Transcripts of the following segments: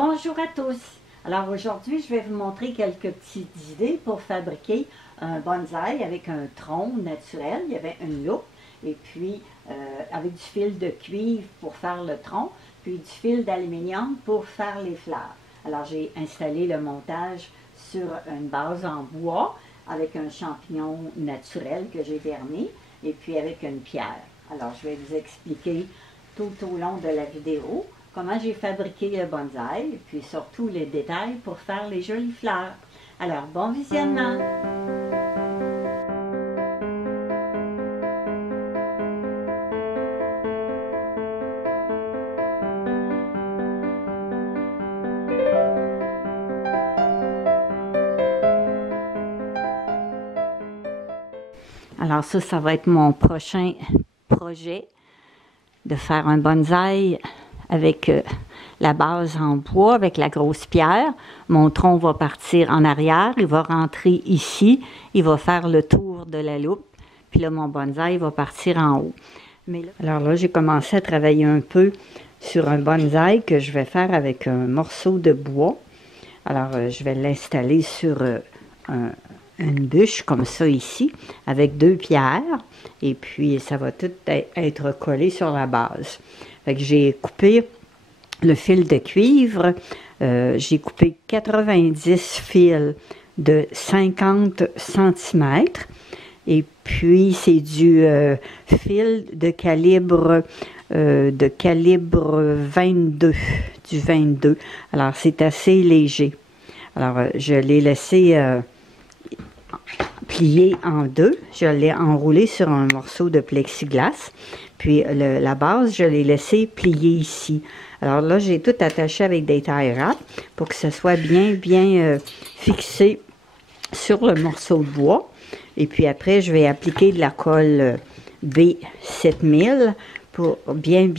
Bonjour à tous. Alors aujourd'hui, je vais vous montrer quelques petites idées pour fabriquer un bonsaï avec un tronc naturel. Il y avait une loupe et puis avec du fil de cuivre pour faire le tronc, puis du fil d'aluminium pour faire les fleurs. Alors j'ai installé le montage sur une base en bois avec un champignon naturel que j'ai verni et puis avec une pierre. Alors je vais vous expliquer tout au long de la vidéo comment j'ai fabriqué le bonsaï, et puis surtout les détails pour faire les jolies fleurs. Alors, bon visionnement! Alors ça va être mon prochain projet, de faire un bonsaï avec la base en bois, avec la grosse pierre. Mon tronc va partir en arrière, il va rentrer ici, il va faire le tour de la loupe, puis là, mon bonsaï va partir en haut. Alors là, j'ai commencé à travailler un peu sur un bonsaï que je vais faire avec un morceau de bois. Alors, je vais l'installer sur une bûche comme ça ici, avec deux pierres, et puis ça va tout être collé sur la base. Fait que j'ai coupé le fil de cuivre, j'ai coupé 90 fils de 50 cm, et puis c'est du fil de calibre 22, du 22. Alors c'est assez léger. Alors je l'ai laissé plié en deux. Je l'ai enroulé sur un morceau de plexiglas. Puis la base, je l'ai laissé plier ici. Alors là, j'ai tout attaché avec des tie wraps pour que ce soit bien fixé sur le morceau de bois. Et puis après, je vais appliquer de la colle B7000 pour bien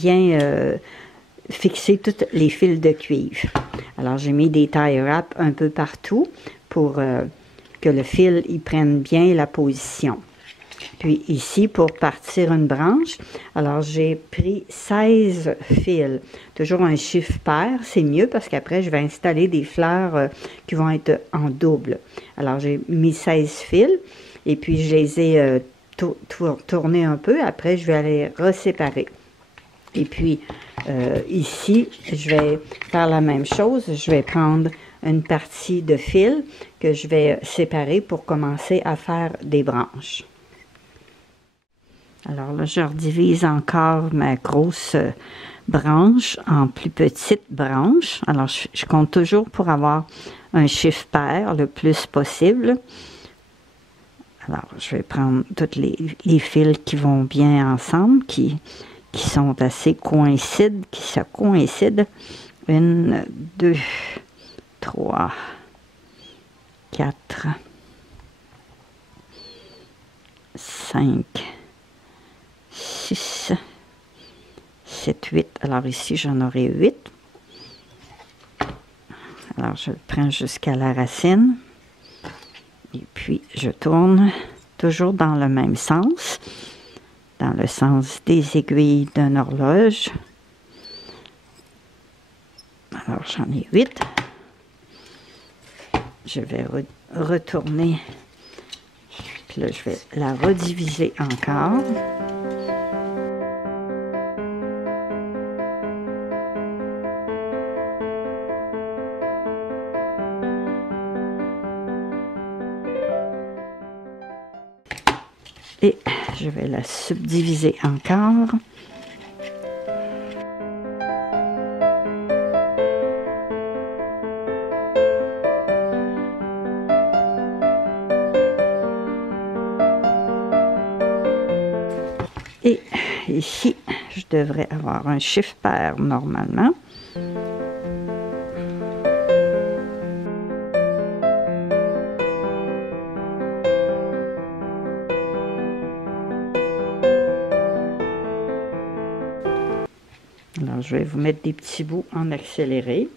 fixer tous les fils de cuivre. Alors, j'ai mis des tie wraps un peu partout pour que le fil y prenne bien la position. Puis ici, pour partir une branche, alors j'ai pris 16 fils. Toujours un chiffre pair, c'est mieux parce qu'après, je vais installer des fleurs qui vont être en double. Alors, j'ai mis 16 fils et puis je les ai tournés un peu. Après, je vais les reséparer. Et puis, ici, je vais faire la même chose. Je vais prendre une partie de fil que je vais séparer pour commencer à faire des branches. Alors là, je redivise encore ma grosse branche en plus petites branches. Alors, je compte toujours pour avoir un chiffre pair le plus possible. Alors, je vais prendre tous les fils qui vont bien ensemble, qui sont assez coïncides, qui se coïncident. 1, 2, 3, 4, 5, 6, 7, 8. Alors ici, j'en aurai 8. Alors, je le prends jusqu'à la racine. Et puis, je tourne toujours dans le même sens, dans le sens des aiguilles d'une horloge. Alors, j'en ai 8. Je vais retourner. Puis là, je vais la rediviser encore. Et je vais la subdiviser encore. Et ici, je devrais avoir un chiffre pair normalement. Alors, je vais vous mettre des petits bouts en accéléré.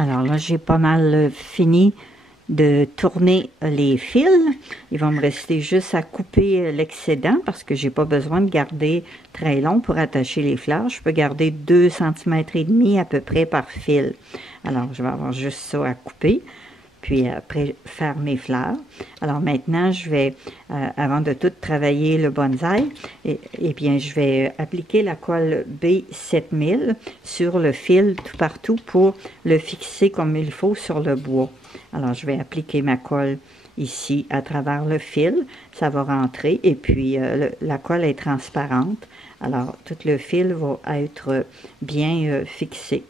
Alors là, j'ai pas mal fini de tourner les fils. Il va me rester juste à couper l'excédent parce que j'ai pas besoin de garder très long pour attacher les fleurs. Je peux garder 2,5 cm à peu près par fil. Alors, je vais avoir juste ça à couper. Puis après, faire mes fleurs. Alors maintenant, je vais, avant de tout travailler le bonsaï, bien, je vais appliquer la colle B7000 sur le fil tout partout pour le fixer comme il faut sur le bois. Alors, je vais appliquer ma colle ici à travers le fil. Ça va rentrer et puis la colle est transparente. Alors, tout le fil va être bien fixé.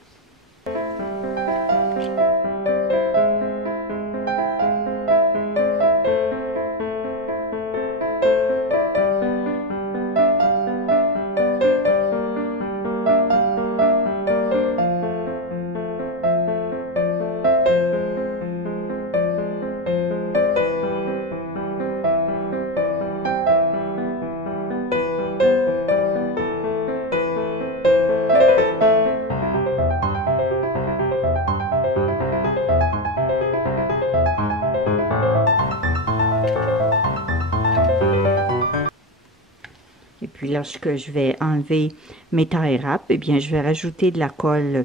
Et puis lorsque je vais enlever mes tailles râpes, eh bien, je vais rajouter de la colle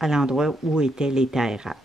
à l'endroit où étaient les tailles râpes.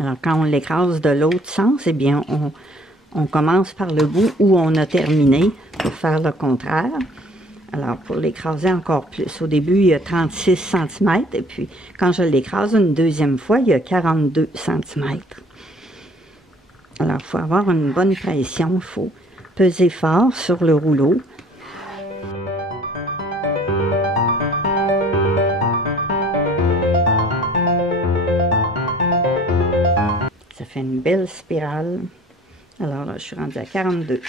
Alors, quand on l'écrase de l'autre sens, eh bien, on commence par le bout où on a terminé pour faire le contraire. Alors, pour l'écraser encore plus, au début, il y a 36 cm, et puis quand je l'écrase une deuxième fois, il y a 42 cm. Alors, il faut avoir une bonne pression, il faut peser fort sur le rouleau. Ça fait une belle spirale. Alors là, je suis rendue à 42.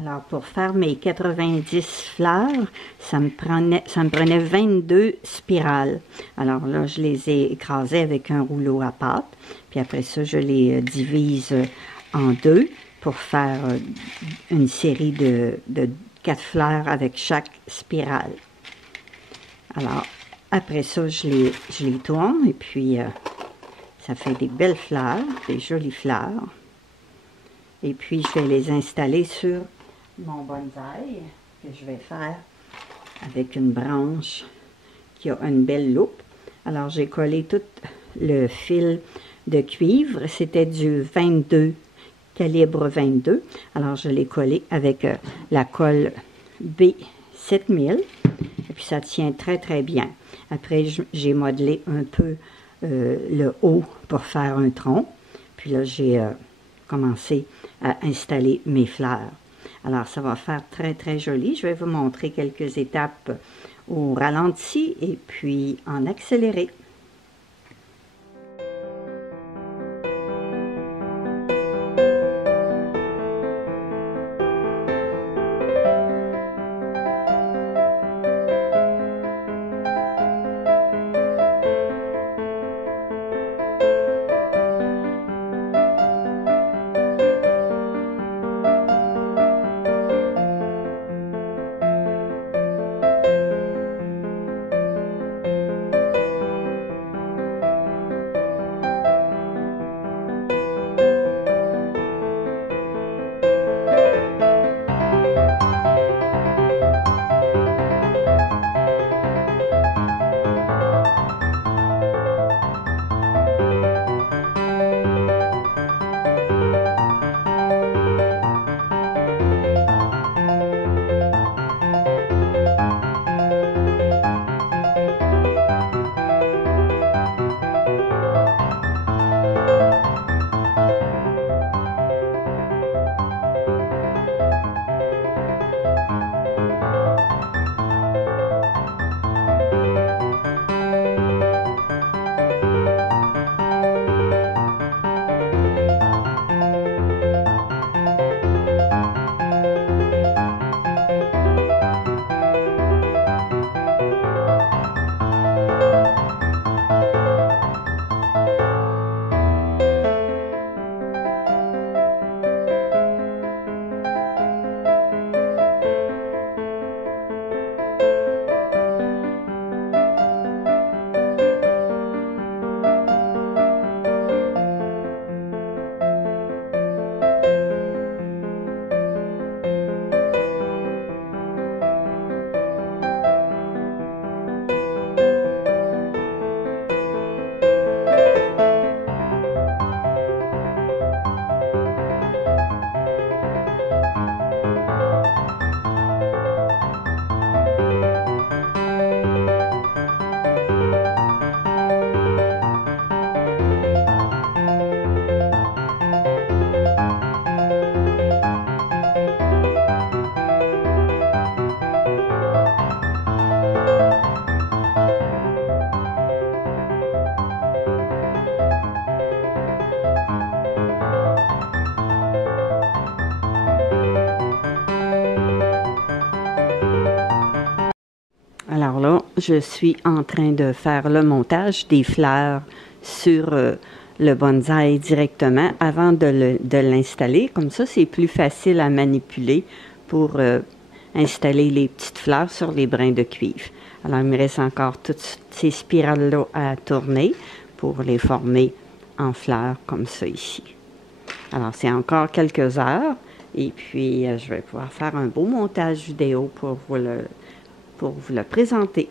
Alors, pour faire mes 90 fleurs, ça me prenait 22 spirales. Alors là, je les ai écrasées avec un rouleau à pâte. Puis après ça, je les divise en deux pour faire une série de 4 fleurs avec chaque spirale. Alors, après ça, je les tourne et puis ça fait des belles fleurs, des jolies fleurs. Et puis, je vais les installer sur mon bonsaï que je vais faire avec une branche qui a une belle loupe. Alors, j'ai collé tout le fil de cuivre. C'était du 22, calibre 22. Alors, je l'ai collé avec la colle B7000. Et puis, ça tient très, très bien. Après, j'ai modelé un peu le haut pour faire un tronc. Puis là, j'ai commencé à installer mes fleurs. Alors, ça va faire très, très joli. Je vais vous montrer quelques étapes au ralenti et puis en accéléré. Alors là, je suis en train de faire le montage des fleurs sur le bonsaï directement avant de l'installer. Comme ça, c'est plus facile à manipuler pour installer les petites fleurs sur les brins de cuivre. Alors, il me reste encore toutes ces spirales-là à tourner pour les former en fleurs comme ça ici. Alors, c'est encore quelques heures et puis je vais pouvoir faire un beau montage vidéo pour vous le présenter.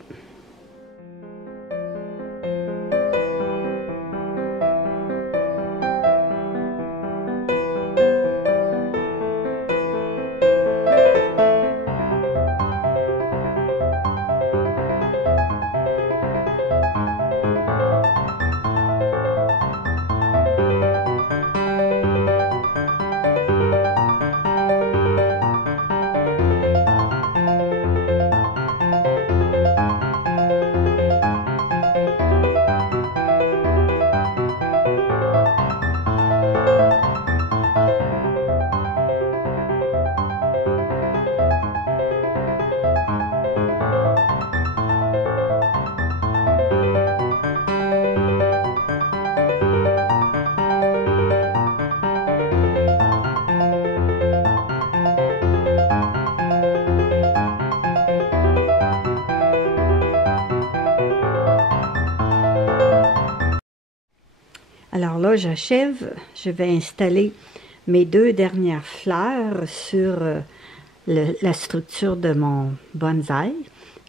Alors là, j'achève. Je vais installer mes 2 dernières fleurs sur la structure de mon bonsaï.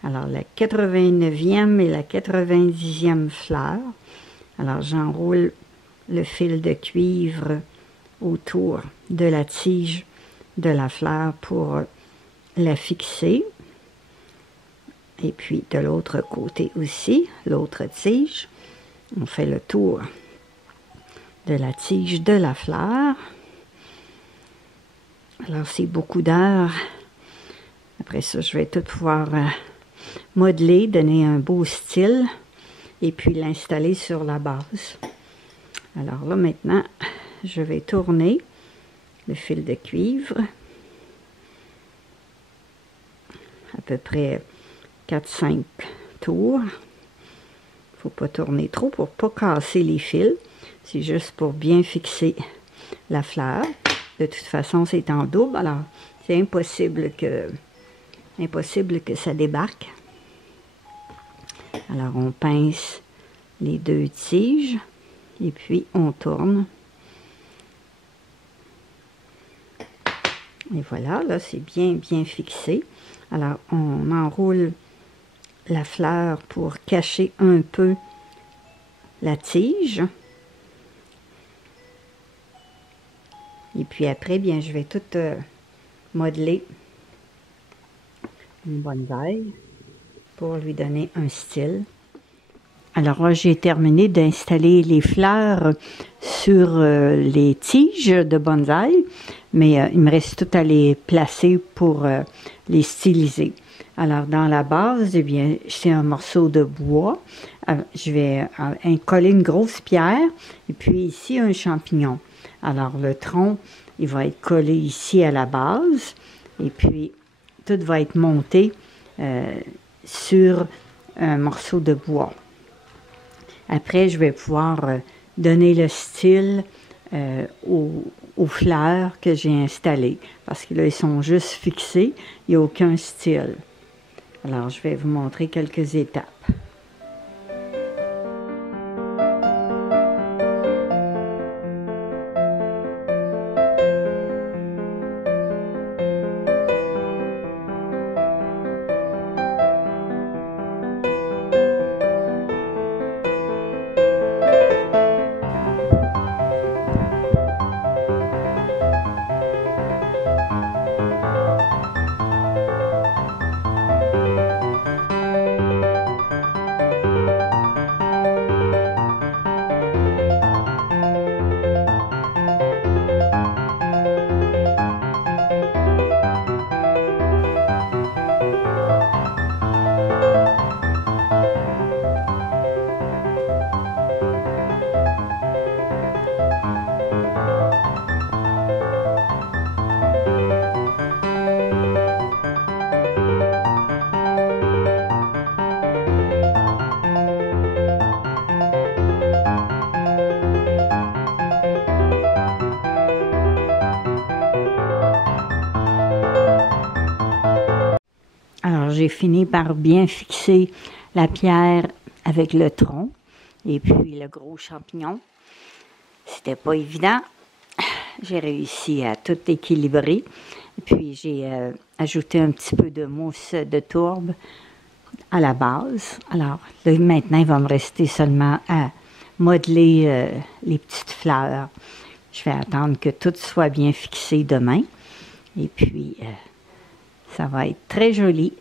Alors, la 89e et la 90e fleur. Alors, j'enroule le fil de cuivre autour de la tige de la fleur pour la fixer. Et puis, de l'autre côté aussi, l'autre tige. On fait le tour de la tige de la fleur. Alors, c'est beaucoup d'heures. Après ça, je vais tout pouvoir modeler, donner un beau style et puis l'installer sur la base. Alors là, maintenant, je vais tourner le fil de cuivre à peu près 4-5 tours. Il ne faut pas tourner trop pour ne pas casser les fils. C'est juste pour bien fixer la fleur. De toute façon, c'est en double, alors c'est impossible que ça débarque. Alors, on pince les 2 tiges et puis on tourne. Et voilà, là, c'est bien fixé. Alors, on enroule la fleur pour cacher un peu la tige. Et puis après, bien, je vais tout modeler une bonsaï pour lui donner un style. Alors là, j'ai terminé d'installer les fleurs sur les tiges de bonsaï, mais il me reste tout à les placer pour les styliser. Alors, dans la base, eh bien, c'est un morceau de bois. Je vais coller une grosse pierre et puis ici, un champignon. Alors, le tronc, il va être collé ici à la base et puis tout va être monté sur un morceau de bois. Après, je vais pouvoir donner le style aux fleurs que j'ai installées parce que là, ils sont juste fixés, il n'y a aucun style. Alors, je vais vous montrer quelques étapes. j'ai fini par bien fixer la pierre avec le tronc et puis le gros champignon. C'était pas évident. J'ai réussi à tout équilibrer. Puis j'ai ajouté un petit peu de mousse de tourbe à la base. Alors là, maintenant, il va me rester seulement à modeler les petites fleurs. Je vais attendre que tout soit bien fixé demain. Et puis, ça va être très joli.